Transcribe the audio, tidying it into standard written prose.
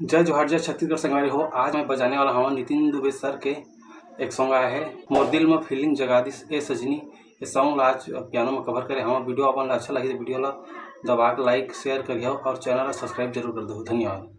जय जोहार जय छत्तीसगढ़ संगवारी हो। आज मैं बजाने वाला हूँ नितिन दुबे सर के एक सॉन्ग आया है मोर दिल में फीलिंग जगा दिस ए सजनी। ये सॉन्ग ला आज पियानो में कवर करे हम। वीडियो अपन अच्छा लगी तो वीडियो ला दबा के लाइक शेयर करिए और चैनल ला सब्सक्राइब जरूर कर दो। धन्यवाद।